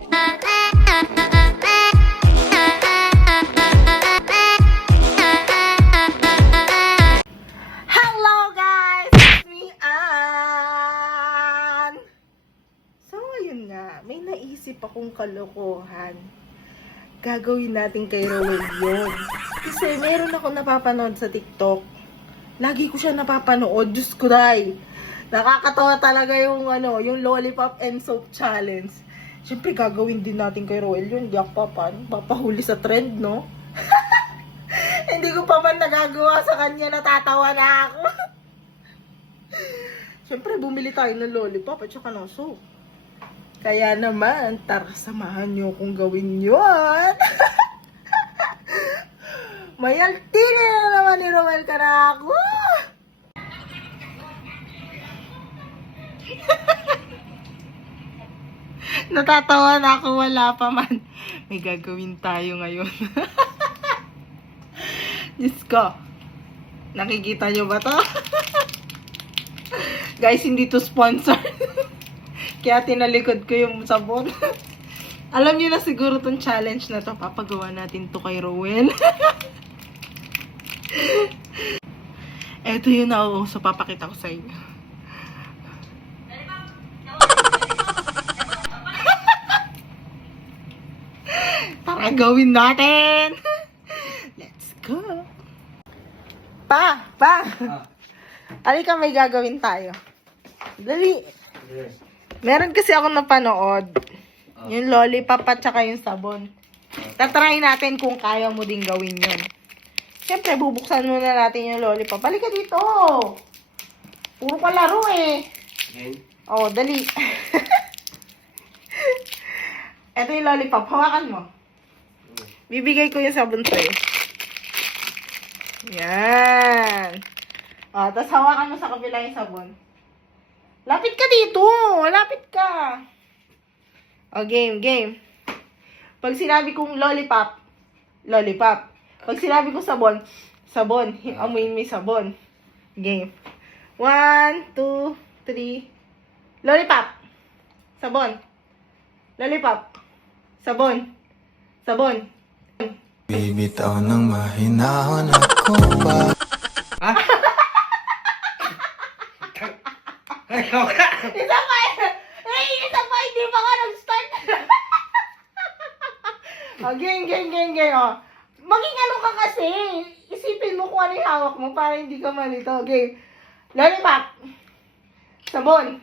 Hello guys! It's me, Ann! So, ayun nga. May naisip akong kalokohan. Gagawin natin kay Rowell yun. Kasi meron ako napapanood sa TikTok. Lagi ko siya napapanood. Diyos ko dahil. Nakakatawa talaga yung yung Lollipop and Soap Challenge. Siyempre, gagawin din natin kay Rowell yun. Di ako papahuli sa trend, no? Hindi ko pa man nagagawa sa kanya, natatawa na ako. Siyempre, bumili tayo ng lollipop at saka ng soap. Kaya naman, tara, samahan nyo kung gawin yun. May altini na naman ni Rowell Caraco. Natatawa na ako, wala pa man. May gagawin tayo ngayon. Diyos ko. Nakikita nyo ba to? Guys, hindi to sponsor. Kaya tinalikod ko yung sabon. Alam nyo na siguro tong challenge na to. Papagawa natin to kay Rowell. Eto yun na. So, papakita ko sa inyo. Tara, gawin natin! Let's go! Pa! Halika, may gagawin tayo. Dali! Meron kasi ako napanood. Yung lollipop at saka yung sabon. Tatry natin kung kaya mo din gawin yun. Siyempre, bubuksan muna natin yung lollipop. Halika dito! Puro ka laro eh. Oh, dali. Ito yung lollipop. Hawakan mo. Bibigay ko yung sabon sa'yo. Yan. O, tapos hawakan mo sa kabila yung sabon. Lapit ka dito. Lapit ka. O, game. Pag sinabi kong lollipop, lollipop. Pag sinabi kong sabon, sabon. Amuin mo yung sabon. Game. 1, 2, 3. Lollipop. Sabon. Lollipop. Sabon. Sabon. Bibitaw ng mahinahon ako pa. Ha? Isa pa hindi pa ka nag-start. Oh, game. Oh. Maging ano ka kasi. Isipin mo kung ano yung hawak mo para hindi ka malito. Game. Lollipop. Sabon.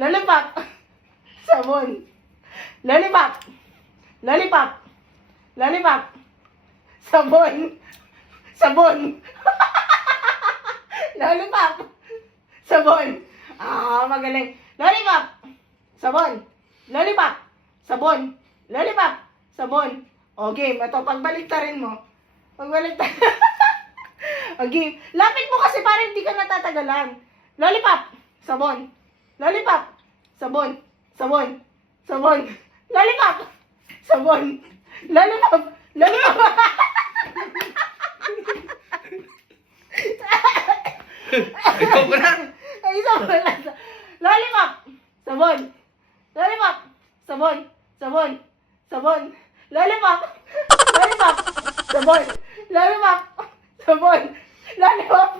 Lollipop. Sabon. Lollipop. Lollipop. Lollipop. Sabon. Sabon. Lollipop. Sabon. Ah, magaling. Lollipop. Sabon. Lollipop. Sabon. Lollipop. Sabon. Okay, ito. Pagbaliktarin mo. Pagbaliktarin. Okay. Lapit mo kasi para hindi ka natatagalan. Lollipop. Sabon. Lollipop. Sabon. Sabon. Sabon. Lollipop. Sabon. Lollipop. Lollipop. Ikaw ba na? Ay, sabon. Lollipop. Sabon. Lollipop. Sabon. Sabon. Sabon. Lollipop. Lollipop. Sabon. Lollipop. Sabon. Lollipop.